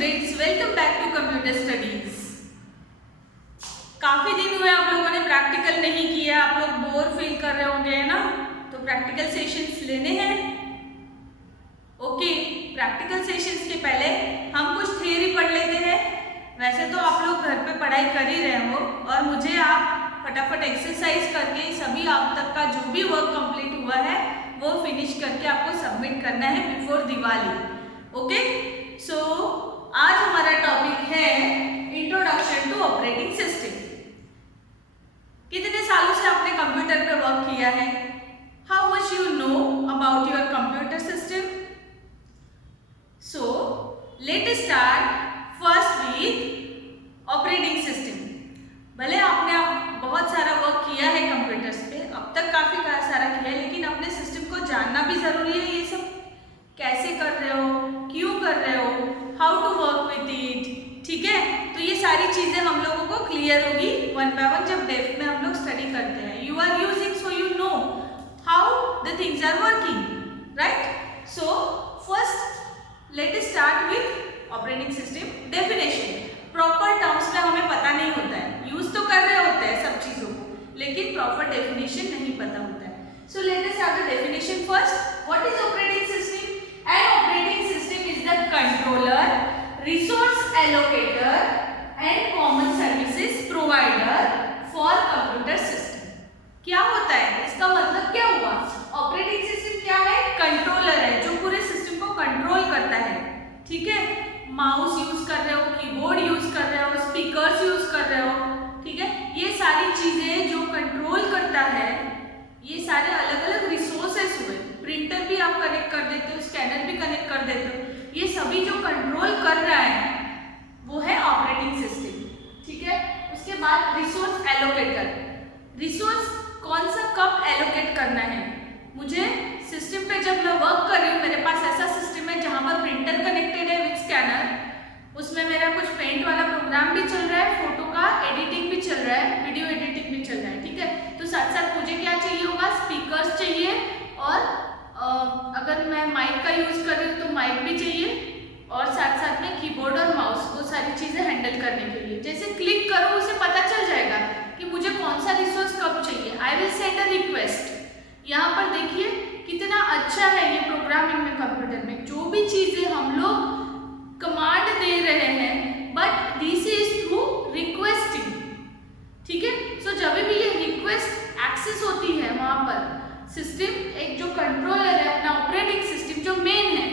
Students, welcome back to computer studies. काफी दिन हुए आप लोगों ने प्रैक्टिकल नहीं किया, आप लोग बोर फील कर रहे होंगे है ना, तो प्रैक्टिकल सेशंस लेने हैं। ओके, प्रैक्टिकल सेशंस के पहले हम कुछ थियरी पढ़ लेते हैं। वैसे तो आप लोग घर पे पढ़ाई कर ही रहे हो और मुझे आप फटाफट एक्सरसाइज करके सभी आप तक का जो भी वर्क कंप्लीट हुआ है वो फिनिश करके आपको सबमिट करना है बिफोर दिवाली। ओके, सो आज हमारा टॉपिक है इंट्रोडक्शन टू ऑपरेटिंग सिस्टम। कितने सालों से आपने कंप्यूटर पे वर्क किया है? How much you know about your computer system? So let start first with operating system. भले आपने बहुत सारा वर्क किया है कंप्यूटर्स पे, अब तक काफी सारा किया है, लेकिन अपने सिस्टम को जानना भी जरूरी है। ये सब कैसे कर रहे हो, क्यों कर रहे हो, how to work with it, ठीक है। तो ये सारी चीजें हम लोगों को क्लियर होगी वन बाय वन जब डेप्थ में हम लोग स्टडी करते हैं। You are using so you know how the things are working, right. So first let start with operating system definition. Proper terms में हमें पता नहीं होता है, यूज तो कर रहे होते हैं सब चीजों को, लेकिन प्रॉपर डेफिनेशन नहीं पता होता है। So let us start the definition first. What is operating system? An operating system is the controller, resource allocator and common services provider for computer system। क्या होता है, इसका मतलब क्या हुआ? ऑपरेटिंग सिस्टम क्या है? कंट्रोलर है जो पूरे सिस्टम को कंट्रोल करता है, ठीक है। माउस यूज कर रहे हो, कीबोर्ड यूज कर रहे हो, स्पीकर्स यूज कर रहे हो, ठीक है। ये सारी चीजें जो कंट्रोल करता है, ये सारे अलग अलग रिसोर्सेस हुए। प्रिंटर भी आप कनेक्ट कर देते हो, स्कैनर भी कनेक्ट कर देते हो। ये सभी जो कंट्रोल कर रहा है वो है ऑपरेटिंग सिस्टम, ठीक है। उसके बाद रिसोर्स एलोकेटर। रिसोर्स कौन सा कब एलोकेट करना है मुझे सिस्टम पे। जब मैं वर्क कर रही हूँ, मेरे पास ऐसा सिस्टम है जहाँ पर प्रिंटर कनेक्टेड है विद स्कैनर, उसमें मेरा कुछ पेंट वाला प्रोग्राम भी चल रहा है, फोटो का एडिटिंग भी चल रहा है, वीडियो एडिटिंग भी चल रहा है, ठीक है। तो साथ साथ मुझे क्या चाहिए होगा? स्पीकर्स चाहिए, और अगर मैं माइक का यूज कर रही हूँ तो माइक भी चाहिए, और साथ साथ में कीबोर्ड और माउस, वो सारी चीजें हैंडल करने के लिए। जैसे क्लिक करो उसे पता चल जाएगा कि मुझे कौन सा रिसोर्स कब चाहिए। I will send a request. यहाँ पर देखिए कितना अच्छा है ये प्रोग्रामिंग में, कंप्यूटर में जो भी चीजें हम लोग कमांड दे रहे हैं, but this is through requesting, ठीक है। सो जब भी ये रिक्वेस्ट एक्सेस होती है, वहां पर सिस्टम एक जो कंट्रोलर है अपना ऑपरेटिंग सिस्टम जो मेन है,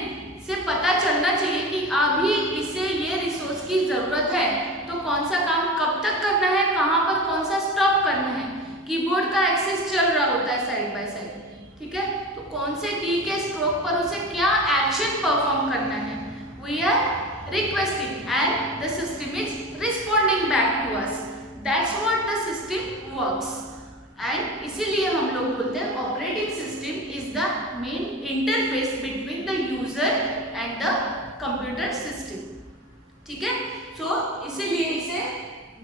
से पता चलना चाहिए कि अभी इसे ये रिसोर्स की जरूरत है, तो कौन सा काम कब तक करना है, कहाँ पर कौन सा स्टॉप करना है। कीबोर्ड का एक्सेस चल रहा होता है साइड बाय साइड, ठीक है, तो कौन से की के स्ट्रोक पर उसे क्या एक्शन परफॉर्म करना है। We are requesting and the system is responding back to us. That's what the system works. And इसीलिए हम लोग बोलते हैं operating system is the main interface between the user and the computer system, ठीक है। सो इसीलिए इसे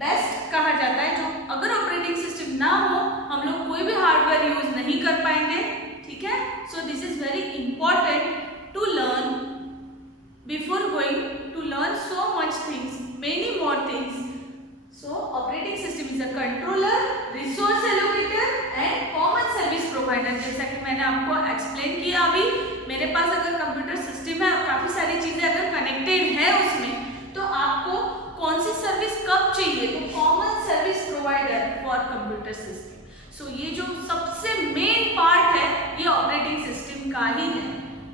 बेस्ट कहा जाता है। जो अगर ऑपरेटिंग सिस्टम ना हो, हम लोग कोई भी हार्डवेयर यूज नहीं कर पाएंगे, ठीक है। So this is very important to learn before going to learn so much things, many more things. So operating system is a controller, resource allocator and common service provider। जैसा कि मैंने आपको explain किया अभी, मेरे पास अगर कंप्यूटर सिस्टम है और काफी सारी चीजें अगर कनेक्टेड है उसमें, तो आपको कौन सी सर्विस कब चाहिए, तो common service provider for computer system. So ये जो सबसे मेन पार्ट है ये ऑपरेटिंग सिस्टम का ही है,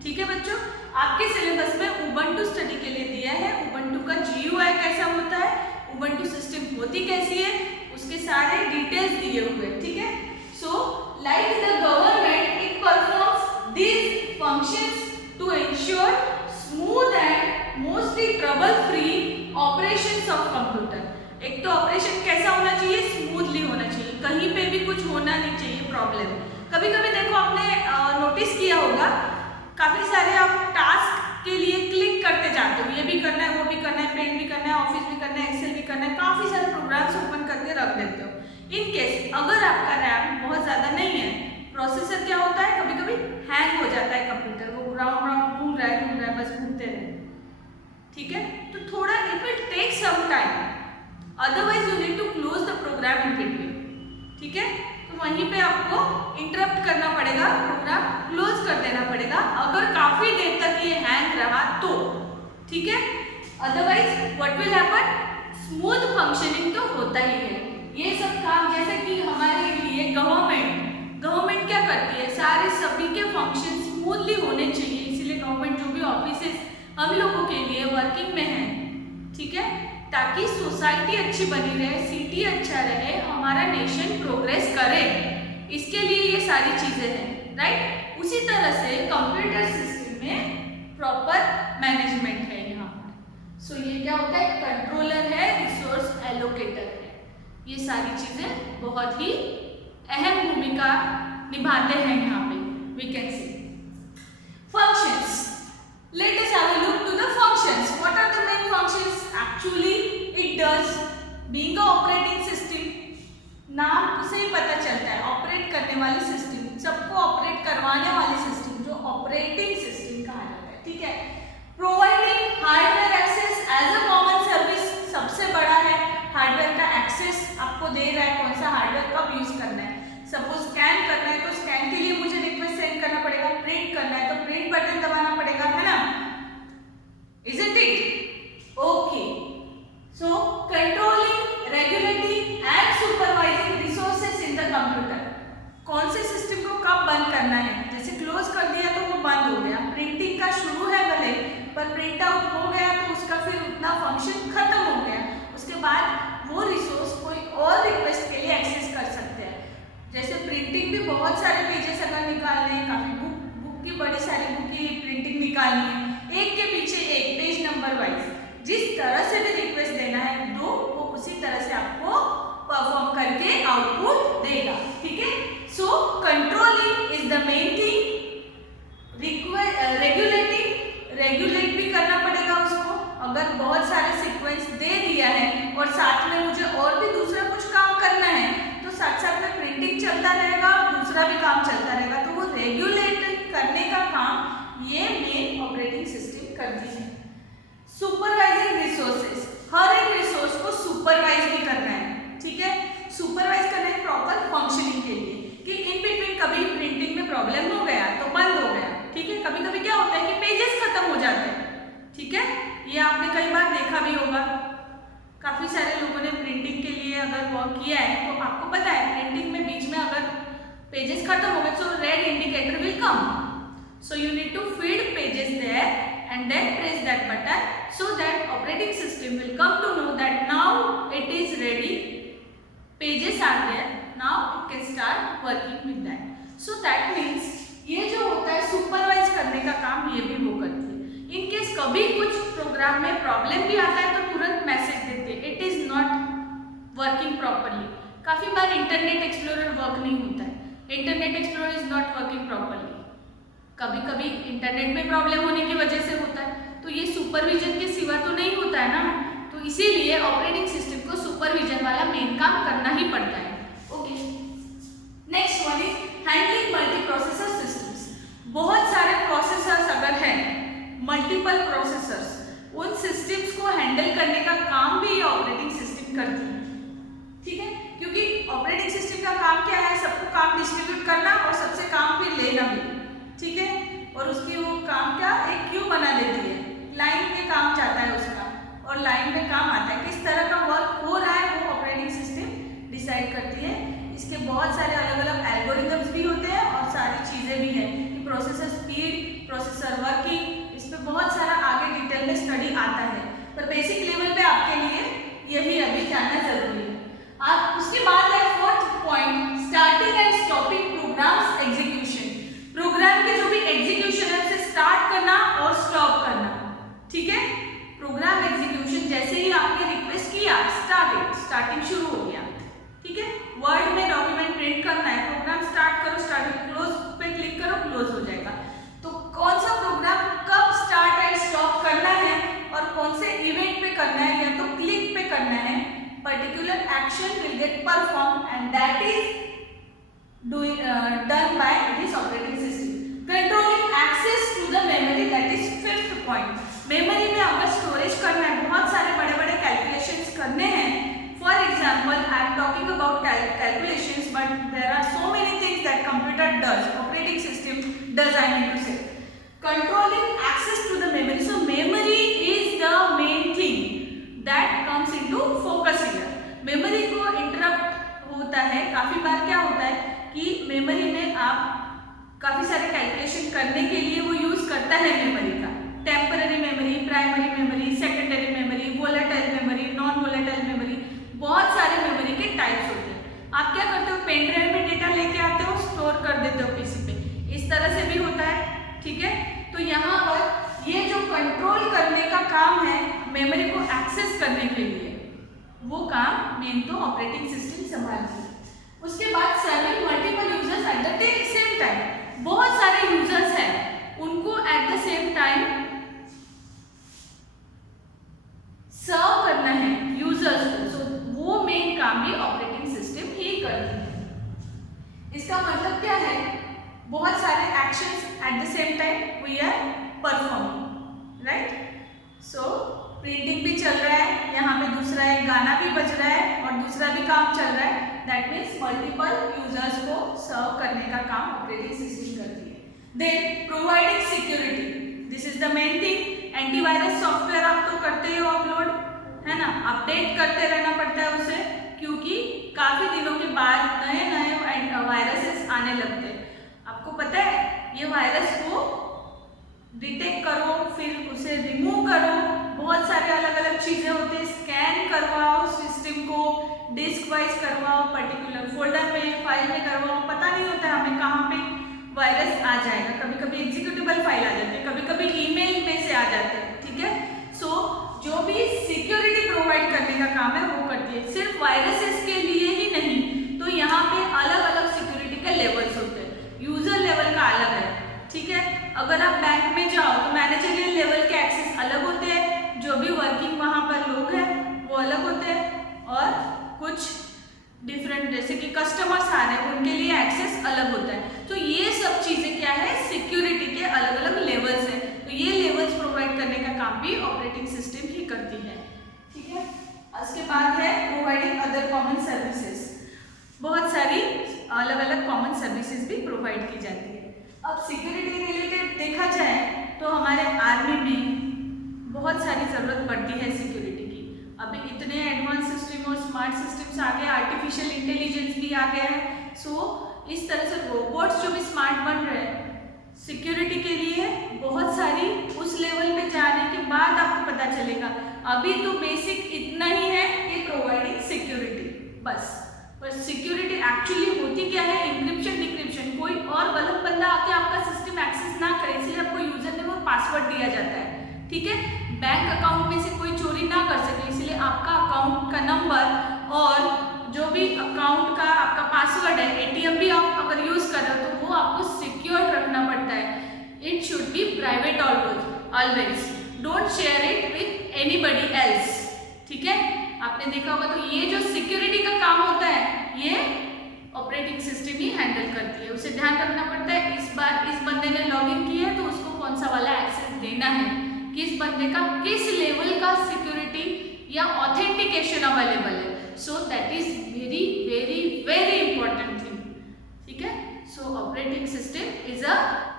ठीक है बच्चों। आपके सिलेबस में उबंटू स्टडी के लिए दिया है, उबंटू का GUI कैसा होता है, उबंटू सिस्टम होती कैसी है, उसके सारे डिटेल्स दिए हुए, ठीक है। So like the government it performs these functions to ensure smooth and mostly trouble free operations of computer. एक तो ऑपरेशन कैसा होना चाहिए, स्मूथली होना चाहिए, कहीं पे भी कुछ होना नहीं चाहिए प्रॉब्लम। कभी कभी देखो आपने नोटिस किया होगा, काफी सारे आप टास्क के लिए क्लिक करते जाते हो, ये भी करना है, वो भी करना है, पेंट भी करना है, ऑफिस भी करना है, एक्सेल भी करना है, काफी सारे प्रोग्राम्स ओपन करके रख देते हो। इन केस अगर आपका रैम बहुत ज्यादा नहीं है, प्रोसेसर क्या होता है, कभी कभी हैंग हो जाता है कंप्यूटर, वो राउंड राउंड घूम रहा है बस घूमते रहे, ठीक है। तो थोड़ा it will take some time, otherwise you need to close the program in between. ठीक है, तो वहीं पे आपको इंटरप्ट करना पड़ेगा, प्रोग्राम क्लोज कर देना पड़ेगा अगर काफी देर तक ये हैंग रहा तो। ठीक है, otherwise what will happen, smooth functioning तो होता ही है। ये सब काम जैसे कि हमारे लिए गवर्नमेंट क्या करती है, सारे सभी के फंक्शन स्मूथली होने चाहिए, इसीलिए गवर्नमेंट जो भी ऑफिसेस हम लोगों के लिए वर्किंग में है, ठीक है, ताकि सोसाइटी अच्छी बनी रहे, सिटी अच्छा रहे, हमारा नेशन प्रोग्रेस करे, इसके लिए ये सारी चीजें हैं, राइट। उसी तरह से कंप्यूटर सिस्टम में प्रॉपर मैनेजमेंट है यहाँ पर। सो ये क्या होता है, कंट्रोलर है, रिसोर्स एलोकेटर है, ये सारी चीजें बहुत ही अहम भूमिका निभाते हैं यहाँ पे। We can see functions. Let us have a look to the functions. What are the main functions? Actually, it does. Being a operating system, नाम से ही पता चलता है, ऑपरेट करने वाली सिस्टम, सबको ऑपरेट करवाने वाली सिस्टम, जो ऑपरेटिंग सिस्टम कहा जाता है। ठीक है, providing hardware access as a common service, सबसे बड़ा है हार्डवेयर का एक्सेस आपको दे रहा है, कौन सा हार्डवेयर कब यूज करना है। सपोज स्कैन करना है तो स्कैन के लिए मुझे रिक्वेस्ट सेंड करना पड़ेगा, प्रिंट करना है तो प्रिंट बटन दबाना पड़ेगा, है ना, isn't it? Okay. So controlling, regulating and supervising resources in the computer. कौन से सिस्टम को कब बंद करना है, जैसे क्लोज कर दिया तो वो बंद हो गया, प्रिंटिंग का शुरू है भले पर प्रिंट आउट हो गया तो उसका फिर उतना फंक्शन खत्म हो गया, उसके बाद वो रिसोर्स कोई और रिक्वेस्ट के लिए एक्सेस कर सकते हैं। जैसे प्रिंटिंग भी बहुत सारे पेजेस अगर निकालने हैं, काफी बुक की बड़ी सारी बुक की प्रिंटिंग निकालनी है, एक के पीछे एक पेज नंबर वाइज, जिस तरह से भी रिक्वेस्ट देना है दो, वो उसी तरह से आपको परफॉर्म करके आउटपुट देगा। ठीक है, so controlling is the main thing, regulate भी करना पड़ेगा उसको, अगर बहुत सारे सीक्वेंस दे दिया है और साथ में मुझे और भी दूसरा कुछ काम करना है तो साथ साथ में प्रिंटिंग चलता रहेगा और दूसरा भी काम चलता रहेगा, तो वो रेगुलेट करने का काम ये मेन ऑपरेटिंग सिस्टम करती है। सुपरवाइजिंग रिसोर्सेज, हर एक रिसोर्स को सुपरवाइज भी करना है। ठीक है, सुपरवाइज करना है प्रॉपर फंक्शनिंग के लिए, कि इन बिटवीन कभी प्रिंटिंग में प्रॉब्लम हो गया तो बंद हो गया। ठीक है, कभी कभी क्या होता है कि पेजेस खत्म हो जाते हैं। ठीक है, ये आपने कई बार देखा भी होगा, काफी सारे लोगों ने प्रिंटिंग के लिए अगर वर्क किया है तो आपको पता है प्रिंटिंग में बीच में अगर पेजेस खत्म हो गए तो red indicator will come, so you need to feed pages there and then press that button so that operating system will come to know that now it is ready, pages are there, now it can start working with that. So that means ये जो होता है supervise करने का काम ये भी वो करती है। इन केस कभी कुछ प्रोग्राम में प्रॉब्लम भी आता है तो तुरंत मैसेज देते हैं it is not working properly. काफी बार इंटरनेट एक्सप्लोरर वर्क नहीं होता है, internet explorer is not working properly, कभी कभी इंटरनेट में प्रॉब्लम होने की वजह से होता है, तो ये सुपरविजन के सिवा तो नहीं होता है ना, तो इसीलिए ऑपरेटिंग सिस्टम को सुपरविजन वाला मेन काम करना ही पड़ता है। Okay, next one is handling multi processor systems. बहुत सारे प्रोसेसर्स अगर हैं, मल्टीपल प्रोसेसर्स, उन सिस्टम्स को हैंडल करने का काम भी ये ऑपरेटिंग सिस्टम करती है। ठीक है, क्योंकि ऑपरेटिंग सिस्टम का काम क्या है, सबको काम डिस्ट्रीब्यूट करना और सबसे काम फिर लेना भी। ठीक है, और उसकी वो काम क्या एक क्यू बना देती है, लाइन में काम जाता है उसका और लाइन में काम आता है, किस तरह का वर्क हो रहा है वो ऑपरेटिंग सिस्टम डिसाइड करती है। इसके बहुत सारे अलग अलग एल्गोरिथम्स भी होते हैं और सारी चीज़ें भी हैं कि प्रोसेसर स्पीड, प्रोसेसर वर्किंग, इस पर बहुत सारा आगे डिटेल में स्टडी आता है, पर बेसिक लेवल पे आपके लिए यही अभी जानना जरूरी है। आप उसके बाद है fourth point, starting and stopping programs execution. Program के जो भी एग्जीक्यूशन है उसे स्टार्ट करना और स्टॉप करना। ठीक है, प्रोग्राम एग्जीक्यूशन जैसे ही आपने रिक्वेस्ट किया स्टार्टिंग शुरू हो गया। ठीक है, वर्ड में डॉक्यूमेंट प्रिंट करना है, प्रोग्राम स्टार्ट करो, स्टार्टिंग क्लोज पे क्लिक करो, क्लोज हो जाएगा। तो कौन सा प्रोग्राम कब स्टार्ट एंड स्टॉप करना है और कौन से इवेंट पे करना है या तो क्लिक पे करना है, particular action will get perform and that is done by this operating system. Controlling access to the memory, that is fifth point. Memory में अगर स्टोरेज करना है calculations, but there are so many things that computer does, operating system does, I mean to say. Controlling access to the memory. So memory is the main thing that comes into focus here. Memory को interrupt होता है, काफी बार क्या होता है कि memory में आप काफी सारे कैलकुलेशन करने के लिए वो यूज करता है मेमोरी का। Temporary memory, primary memory, secondary memory, volatile memory, non volatile memory, बहुत सारे मेमोरी के टाइप्स होते हैं। आप क्या करते हो, पेन ड्राइव में डेटा लेके आते हो, स्टोर कर देते हो पीसी पे, इस तरह से भी होता है, ठीक है। तो यहाँ पर ये जो कंट्रोल करने का काम है मेमोरी को एक्सेस करने के लिए, वो काम मेन तो ऑपरेटिंग सिस्टम संभालती है। उसके बाद serving multiple users eight the same time, बहुत सारे यूजर्स हैं, उनको एट द सेम टाइम सर्व करना है यूजर्स को, सो वो मेन काम भी ऑपरेटिंग सिस्टम ही करती है। इसका मतलब क्या है, बहुत सारे actions at the same time we are performing, right. So printing भी चल रहा है, यहाँ पे दूसरा एक गाना भी बज रहा है और दूसरा भी काम चल रहा है, दैट मीन्स मल्टीपल यूजर्स को सर्व करने का काम ऑपरेटिंग सिस्टम करती है। Then providing security, this is the main thing. Antivirus software आप तो करते हो अपलोड, है ना, अपडेट करते रहना पड़ता है उसे, क्योंकि काफी दिनों के बाद नए नए वायरसेस आने लगते हैं। आपको पता है ये वायरस को डिटेक्ट करो, फिर उसे रिमूव करो, बहुत सारे अलग अलग चीजें होती है, स्कैन करवाओ सिस्टम को, डिस्क वाइज करवाओ, पर्टिकुलर फोल्डर में, फाइल में करवाओ, पता नहीं होता हमें कहाँ पे वायरस आ जाएगा। कभी कभी एग्जीक्यूटिबल फाइल आ जाते हैं, कभी कभी ईमेल में से आ जाते हैं, ठीक है। सो जो भी सिक्योरिटी प्रोवाइड करने का काम है वो करती है, सिर्फ वायरसेस के लिए ही नहीं। तो यहाँ पे अलग अलग सिक्योरिटी के लेवल्स होते हैं, यूजर लेवल का अलग है, ठीक है। अगर आप बैंक में जाओ तो मैनेजरियल लेवल के एक्सेस अलग होते हैं, जो भी वर्किंग वहाँ पर लोग हैं वो अलग होते हैं, और कुछ डिफरेंट जैसे कि कस्टमर्स आ रहे हैं उनके लिए एक्सेस अलग होता है। तो ये सब चीजें क्या है, सिक्योरिटी के अलग अलग लेवल्स हैं। तो ये लेवल्स प्रोवाइड करने का काम भी ऑपरेटिंग सिस्टम ही करती है, ठीक है। उसके बाद है प्रोवाइडिंग अदर कॉमन सर्विसेज, बहुत सारी अलग अलग कॉमन सर्विसेज भी प्रोवाइड की जाती है। अब सिक्योरिटी रिलेटेड देखा जाए तो हमारे आर्मी में बहुत सारी ज़रूरत पड़ती है सिक्योरिटी की। अभी इतने एडवांस सिस्टम और स्मार्ट सिस्टम्स आ गए, आर्टिफिशियल इंटेलिजेंस भी आ गया है। सो इस तरह से रोबोट्स जो भी स्मार्ट बन रहे हैं, सिक्योरिटी के लिए बहुत सारी उस लेवल पे जाने के बाद आपको पता चलेगा। अभी तो बेसिक इतना ही है कि प्रोवाइडिंग सिक्योरिटी बस। पर सिक्योरिटी एक्चुअली होती क्या है, इंक्रिप्शन डिक्रिप्शन, कोई और गलत बंदा आके आपका सिस्टम एक्सेस ना करे, इसलिए आपको यूजर नेम और पासवर्ड दिया जाता है, ठीक है। बैंक अकाउंट में से कोई चोरी ना कर सके, इसलिए आपका अकाउंट का नंबर और जो भी अकाउंट का आपका पासवर्ड है, एटीएम भी आप अगर यूज कर रहे हो तो वो आपको सिक्योर रखना पड़ता है। It should be private always, don't share it with anybody else, ठीक है। आपने देखा होगा, तो ये जो सिक्योरिटी का काम होता है ये ऑपरेटिंग सिस्टम ही हैंडल करती है। उसे ध्यान रखना पड़ता है इस बार इस बंदे ने लॉगिन किया है तो उसको कौन सा वाला एक्सेस देना है, किस बंदे का किस लेवल का सिक्योरिटी या ऑथेंटिकेशन अवेलेबल है। So that is very very very important thing, ठीक है। सो operating system is a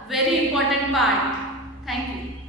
very important part. Thank you.